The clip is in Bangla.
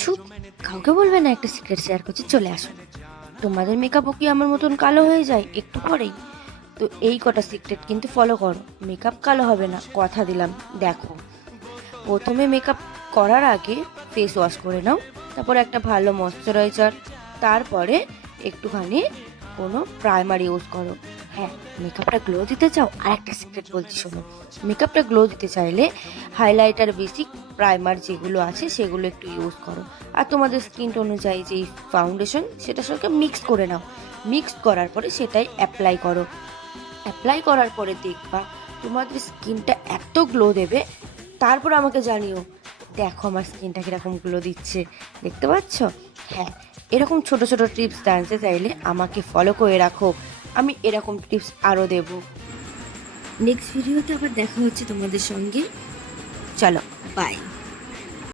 চুপ, কাউকে বলবে না, একটা সিক্রেট শেয়ার করছি, চলে আসো। তোমাদের মেকআপও কি আমার মতন কালো হয়ে যায় একটু পরেই? তো এই কটা সিক্রেট কিন্তু ফলো করো, মেকআপ কালো হবে না, কথা দিলাম। দেখো, প্রথমে মেকআপ করার আগে ফেস ওয়াশ করে নাও, তারপরে একটা ভালো ময়শ্চারাইজার, তারপরে একটুখানি কোনো প্রাইমার ইউজ করো। হ্যাঁ, মেকআপটা গ্লো দিতে চাও, আর একটা সিক্রেট বলছি শোনো। মেকআপটা গ্লো দিতে চাইলে হাইলাইটার, বেসিক প্রাইমার যেগুলো আছে সেগুলো একটু ইউজ করো। আর তোমাদের স্কিন অনুযায়ী যেই ফাউন্ডেশন, সেটার সঙ্গে মিক্স করে নাও। মিক্স করার পরে সেটাই অ্যাপ্লাই করো। অ্যাপ্লাই করার পরে দেখবা তোমাদের স্কিনটা এত গ্লো দেবে, তারপর আমাকে জানিও, দেখো আমার স্কিনটা কীরকম গ্লো দিচ্ছে, দেখতে পাচ্ছ? হ্যাঁ, এরকম ছোট ছোট টিপস জানতে চাইলে আমাকে ফলো করে রাখো, আমি এরকম টিপস আরও দেবো। নেক্সট ভিডিওতে আবার দেখা হচ্ছে তোমাদের সঙ্গে। চলো, বাই।